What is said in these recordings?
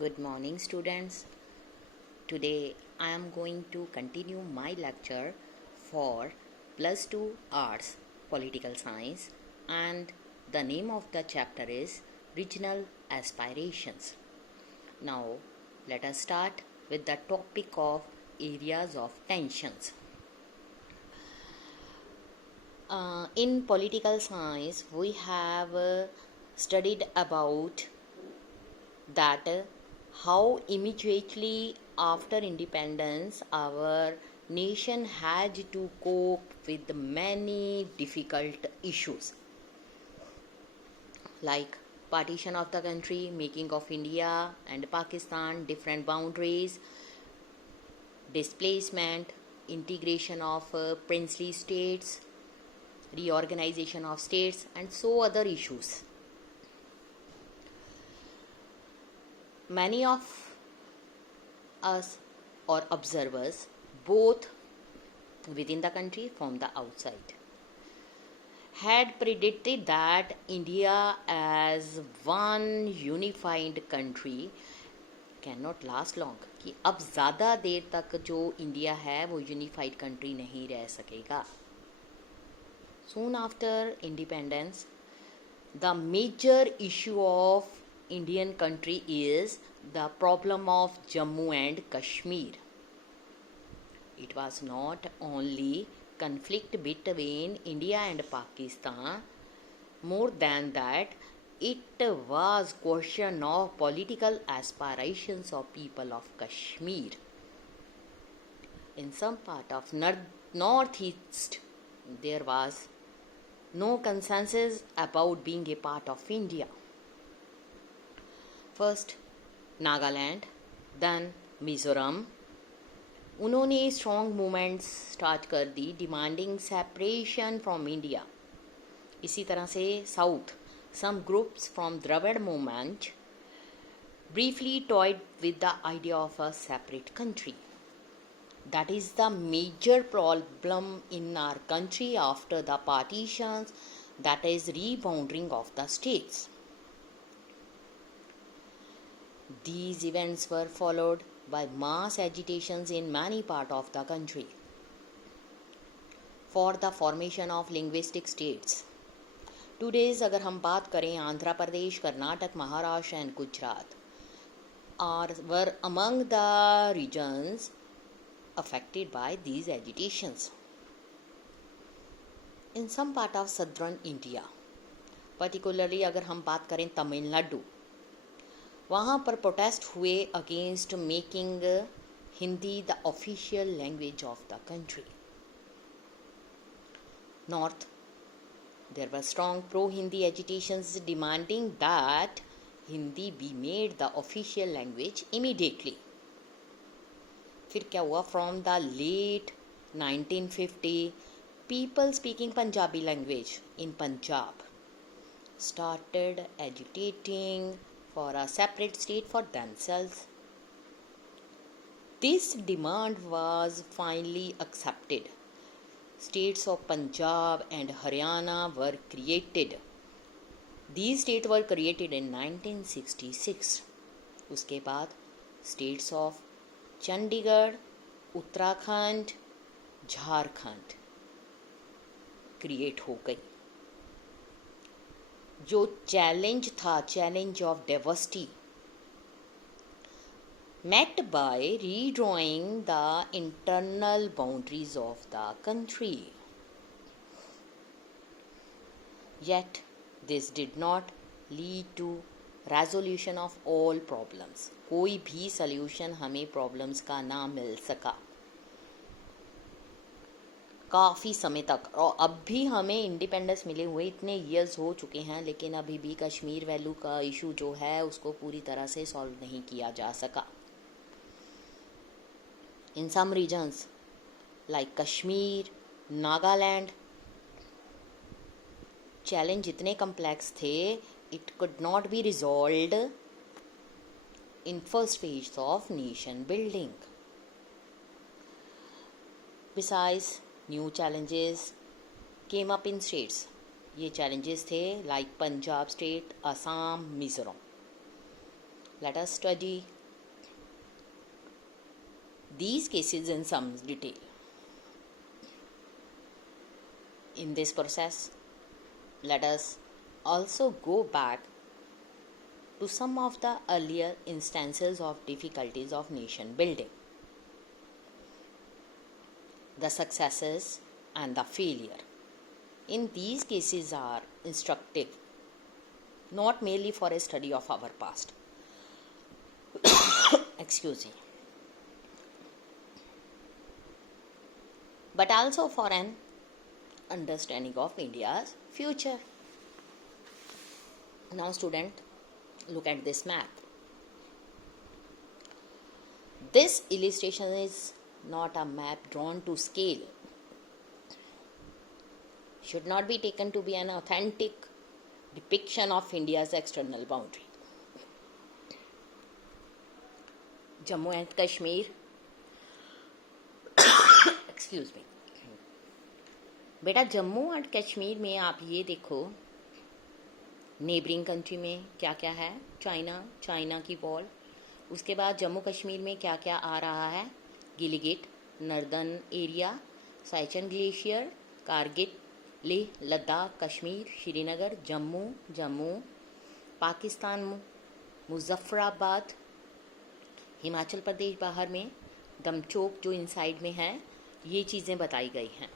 Good morning, students. Today I am going to continue my lecture for plus 2 arts political science, and the name of the chapter is regional aspirations. Now let us start with the topic of areas of tensions. In political science we have studied about that how immediately after independence our nation had to cope with many difficult issues like partition of the country, making of India and Pakistan, different boundaries, displacement, integration of princely states, reorganization of states, and so other issues. Many of us or observers, both within the country from the outside, had predicted that India as one unified country cannot last long, कि अब ज़्यादा देर तक जो India है वो unified country नहीं रह सकेगा. Soon after independence, the major issue of Indian country is the problem of Jammu and Kashmir. It was not only conflict between India and Pakistan, more than that, it was question of political aspirations of people of Kashmir. In some part of northeast, there was no consensus about being a part of India. First Nagaland, then Mizoram. उन्होंने strong movements start कर दी demanding separation from India. इसी तरह से south, some groups from Dravid movement briefly toyed with the idea of a separate country. That is the major problem in our country after the partitions, that is rebounding of the states. These events were followed by mass agitations in many parts of the country for the formation of linguistic states. Today's अगर हम बात करें, Andhra Pradesh, Karnataka, Maharashtra and Gujarat were among the regions affected by these agitations. In some part of southern India, particularly अगर हम बात करें तमिलनाडु, वहाँ पर प्रोटेस्ट हुए against making Hindi the official language of the country. North, there were strong pro-Hindi agitations demanding that Hindi be made the official language immediately. फिर क्या हुआ? From the late 1950, people speaking Punjabi language in Punjab started agitating for a separate state for themselves. This demand was finally accepted. States of Punjab and Haryana were created. These states were created in 1966. उसके बाद states of Chandigarh, Uttarakhand, Jharkhand create हो गई. जो challenge था, challenge of diversity, met by redrawing the internal boundaries of the country. Yet this did not lead to resolution of all problems. कोई भी solution हमें problems का ना मिल सका काफ़ी समय तक. और अब भी हमें इंडिपेंडेंस मिले हुए इतने ईयर्स हो चुके हैं, लेकिन अभी भी कश्मीर वैल्यू का इशू जो है उसको पूरी तरह से सॉल्व नहीं किया जा सका. In some regions like Kashmir, Nagaland, challenge इतने कम्प्लेक्स थे, it could not be resolved in first phase of nation building. Besides, new challenges came up in states. ये challenges थे like Punjab state, Assam, Mizoram. Let us study these cases in some detail. In this process, let us also go back to some of the earlier instances of difficulties of nation building, the successes and the failure. In these cases are instructive, not merely for a study of our past. Excuse me. But also for an understanding of India's future. Now student, look at this map. This illustration is not a map drawn to scale. Should not be taken to be an authentic depiction of India's external boundary. Jammu and Kashmir, excuse me. बेटा Jammu and Kashmir में आप ये देखो, neighbouring country में क्या क्या है, China की वॉल। उसके बाद जम्मू कश्मीर में क्या क्या आ रहा है, Gilgit, northern area, Siachen glacier, Kargil, Leh Ladakh, Kashmir, Srinagar, Jammu, Pakistan, Muzaffarabad, Himachal Pradesh बाहर में, दमचोक जो इनसाइड में है, ये चीज़ें बताई गई हैं।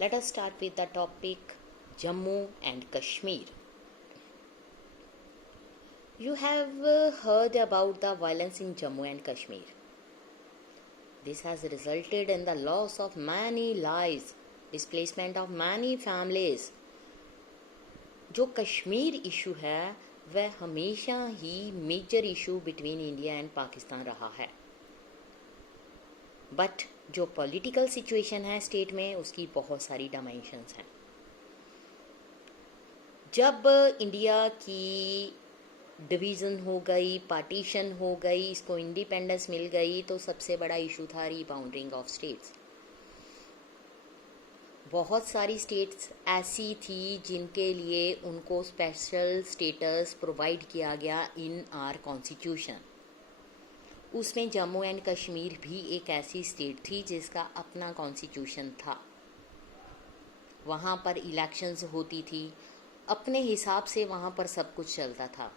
Let us start with the topic Jammu and Kashmir. You have heard about the violence in Jammu and Kashmir. This has resulted in the loss of many lives, displacement of many families. जो Kashmir issue है वह हमेशा ही major issue between India and Pakistan रहा है, but जो political situation है state में उसकी बहुत सारी डायमेंशंस हैं। जब इंडिया की डिवीज़न हो गई, पार्टीशन हो गई, इसको इंडिपेंडेंस मिल गई, तो सबसे बड़ा इशू था रीबाउंडिंग ऑफ स्टेट्स। बहुत सारी स्टेट्स ऐसी थी जिनके लिए उनको स्पेशल स्टेटस प्रोवाइड किया गया इन आवर कॉन्स्टिट्यूशन। उसमें जम्मू एंड कश्मीर भी एक ऐसी स्टेट थी जिसका अपना कॉन्स्टिट्यूशन था। वहाँ पर इलेक्शंस होती थी, अपने हिसाब से वहाँ पर सब कुछ चलता था।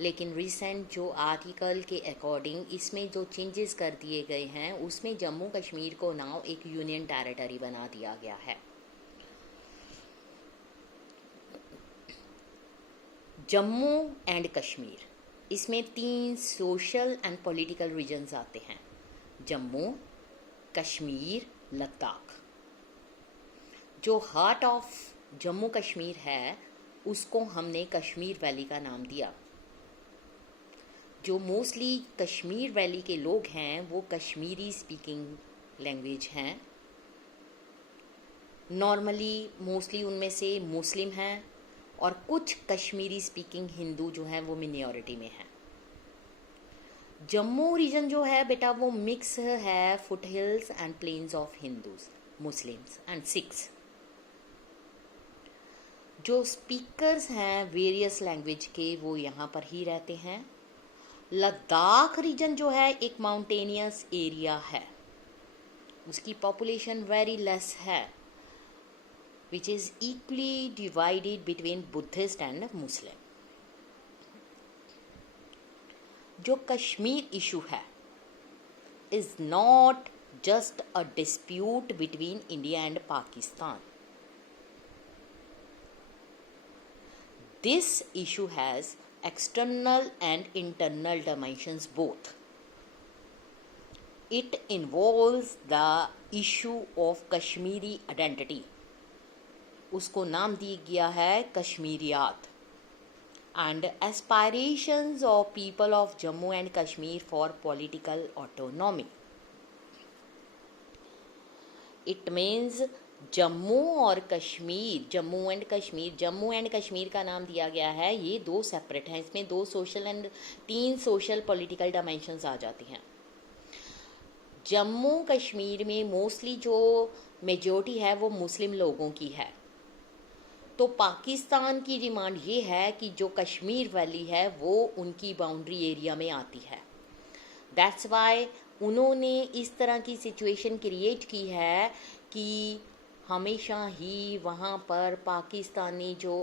लेकिन रिसेंट जो आर्टिकल के अकॉर्डिंग इसमें जो चेंजेस कर दिए गए हैं उसमें जम्मू कश्मीर को नाउ एक यूनियन टेरिटरी बना दिया गया है। जम्मू एंड कश्मीर, इसमें 3 सोशल एंड पॉलिटिकल रीजन्स आते हैं, जम्मू, कश्मीर, लद्दाख। जो हार्ट ऑफ जम्मू कश्मीर है उसको हमने कश्मीर वैली का नाम दिया। जो मोस्टली कश्मीर वैली के लोग हैं वो कश्मीरी स्पीकिंग लैंग्वेज हैं। नॉर्मली मोस्टली उनमें से मुस्लिम हैं और कुछ कश्मीरी स्पीकिंग हिंदू जो हैं वो मिनॉरिटी में हैं। जम्मू रीजन जो है बेटा वो मिक्स है foot hills and plains of Hindus, Muslims and Sikhs. जो स्पीकर्स हैं वेरियस लैंग्वेज के वो यहाँ पर ही रहते हैं। लद्दाख रीजन जो है एक माउंटेनियस एरिया है, उसकी पॉपुलेशन वेरी लेस है, which is equally divided between Buddhist and Muslim. जो कश्मीर इशू है is not just a dispute between India and Pakistan. This issue has external and internal dimensions both. It involves the issue of Kashmiri identity. उसको नाम दिया गया है Kashmiriyat, and aspirations of people of Jammu and Kashmir for political autonomy. It means Jammu और Kashmir, Jammu and Kashmir का नाम दिया गया है, ये 2 सेपरेट हैं। इसमें 2 social and 3 social political dimensions आ जाती हैं। जम्मू कश्मीर में मोस्टली जो मेजॉरिटी है वो मुस्लिम लोगों की है, तो पाकिस्तान की डिमांड ये है कि जो कश्मीर वैली है वो उनकी बाउंड्री एरिया में आती है। दैट्स वाई उन्होंने इस तरह की सिचुएशन क्रिएट की है कि हमेशा ही वहाँ पर पाकिस्तानी जो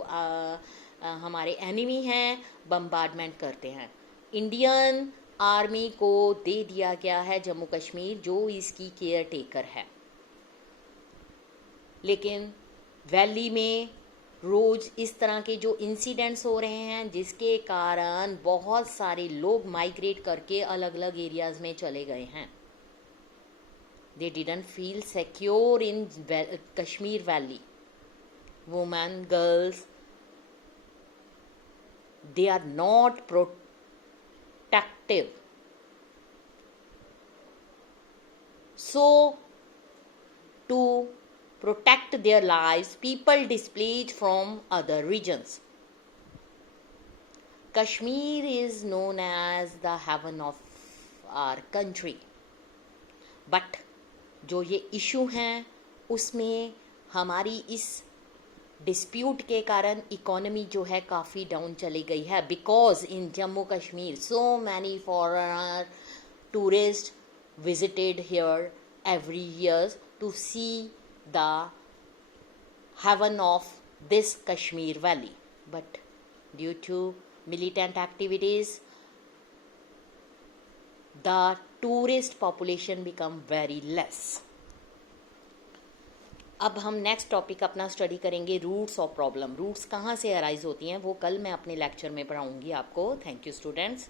हमारे एनिमी हैं बम्बार्डमेंट करते हैं। इंडियन आर्मी को दे दिया गया है जम्मू कश्मीर, जो इसकी केयर टेकर है, लेकिन वैली में रोज़ इस तरह के जो इंसिडेंट्स हो रहे हैं जिसके कारण बहुत सारे लोग माइग्रेट करके अलग अलग एरियाज़ में चले गए हैं। They didn't feel secure in Kashmir valley. Women, girls, they are not protective. So to protect their lives, people displaced from other regions. Kashmir is known as the heaven of our country. But जो ये issue हैं उसमें हमारी इस dispute के कारण economy जो है काफ़ी डाउन चली गई है, because in Jammu Kashmir so many foreigner tourist visited here every year to see the heaven of this Kashmir valley, but due to militant activities the tourist population become very less. अब हम next topic अपना study करेंगे roots of problem. Roots कहाँ से arise होती हैं वो कल मैं अपने लेक्चर में पढ़ाऊँगी आपको। Thank you students.